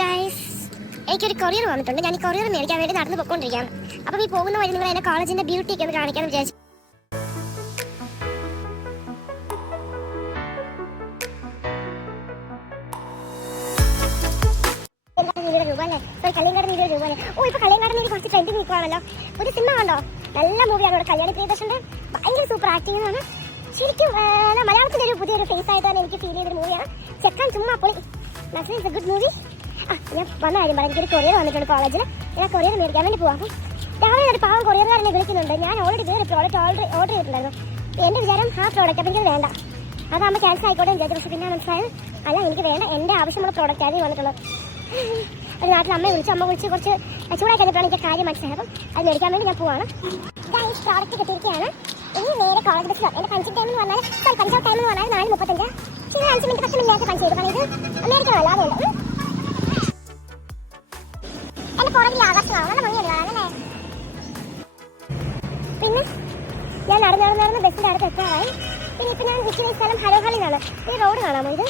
Guys, എനിക്കൊരു courier വന്നിട്ടുണ്ട്. ഞാൻ ഈ കൊറിയർ മേടിക്കാൻ വേണ്ടി നടന്ന് പൊക്കോണ്ടിരിക്കുകയാണ്. അപ്പം ഈ പോകുന്ന വഴി നിങ്ങൾ എൻ്റെ കോളേജിൻ്റെ ബ്യൂട്ടി ഒക്കെ ഒന്ന് കാണിക്കാമെന്ന് വിചാരിച്ചു. ഓ, ഇപ്പൊ കല്യാണം നീതി കുറച്ച് ട്രെൻഡിങ് നിൽക്കുവാണല്ലോ. ഒരു സിനിമ കണ്ടോ? നല്ല മൂവിയാണ് ഇവിടെ. കല്യാണി പ്രിയദർശന്റെ ഭയങ്കര സൂപ്പർ ആക്ടിംഗ് എന്നാണ്. ശരിക്കും മലയാളത്തിന്റെ ഒരു പുതിയൊരു ഫേസ് ആയിട്ടാണ് എനിക്ക് ഫീൽ ചെയ്തൊരു മൂവിയാണ്. ചെക്കാൻ ചുമ്മാ പൊളി. It's A good movie. ഞാൻ വന്ന കാര്യം പറയാം. എനിക്കൊരു കൊറിയർ വന്നിട്ടുണ്ട് കോളേജിൽ. ഞാൻ കൊറിയർ മേടിക്കാൻ വേണ്ടി പോകാം. രാവിലെ ഒരു പാവം കൊറിയർകാരനെ വിളിക്കുന്നുണ്ട്. ഞാൻ ഓൾറെഡി വേറെ പ്രോഡക്റ്റ് ഓർഡർ ചെയ്തിട്ടുണ്ടായിരുന്നു. എൻ്റെ വിചാരം ആ പ്രോഡക്റ്റ് അപ്പം എനിക്കത് വേണ്ട, അതാകുമ്പോൾ ക്യാൻസൽ ആയിക്കോട്ടെ വിചാരിച്ചു. പക്ഷേ പിന്നെ മനസ്സിലായത് അല്ല, എനിക്ക് വേണ്ട, എൻ്റെ ആവശ്യമുള്ള പ്രോഡക്റ്റ് ആയിരുന്നു വന്നിട്ടുള്ളത്. ഒരു നാട്ടിൽ അമ്മ വിളിച്ച് കുറച്ച് ചൂടായി കഴിഞ്ഞപ്പോഴാണ് എനിക്ക് കാര്യം മനസ്സിലായത്. അത് മേടിക്കാൻ വേണ്ടി ഞാൻ പോവാണ്. പ്രോഡക്റ്റ് കിട്ടിയിരിക്കുകയാണ്. ഇനി നേരെ കോളേജ് ബസ്സിലോ. എൻ്റെ പഞ്ച് ടൈം എന്ന് പറഞ്ഞാൽ 4:35. പക്ഷേ 5 മിനിറ്റ് കഷ്ടമില്ലാത്ത പഞ്ച് ചെയ്തു. കാരണം ഇത് അമേരിക്ക അല്ലാതെ ഉണ്ട്. എൻ്റെ പുറകിൽ ആകാശമാണ്. നല്ല ഭംഗിയല്ലേ കാണാനല്ലേ? പിന്നെ ഞാൻ നടന്ന് ബസ്സിൻ്റെ അടുത്ത് എത്താറായി. പിന്നെ ഇപ്പം ഞാൻ നിൽക്കുന്ന സ്ഥലം ഹരോഹളിലാണ്. ഈ റോഡ് കാണാമോ? ഇത്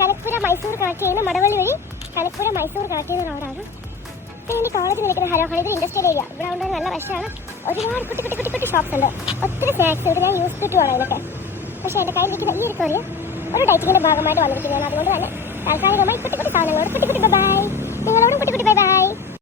കനക്പുര മൈസൂർ കണക്ട് ചെയ്യുന്ന മടവള്ളി വഴി കനക്പുര മൈസൂർ കണക്ട് ചെയ്യുന്ന റോഡാണ്. പിന്നെ എൻ്റെ കോളേജിൽ നിൽക്കുന്ന ഹരോഹളി. ഇത് ഇൻഡസ്ട്രിയൽ ഏരിയ. ഇവിടെ ഉണ്ട് നല്ല റഷാണ്. ഒരുപാട് കുട്ടി ഷോപ്സ് ഉണ്ട്. ഒത്തിരി സ്നാക്സ് ഉണ്ട്. ഞാൻ യൂസ് ടു ആണ് ഇതൊക്കെ. പക്ഷേ എൻ്റെ കയ്യിൽ നിൽക്കുന്ന ഈ ഒരു കൊറിയർ ഒരു ഡൈറ്റിങ്ങിൻ്റെ ഭാഗമായിട്ട് വന്നിരിക്കുന്നതാണ്. അതുകൊണ്ട് തന്നെ താൽക്കാലികമായി കുട്ടി സാധനങ്ങളോട് കുട്ടി ബൈ. നിങ്ങളോടും കുട്ടി ബൈ ബൈ.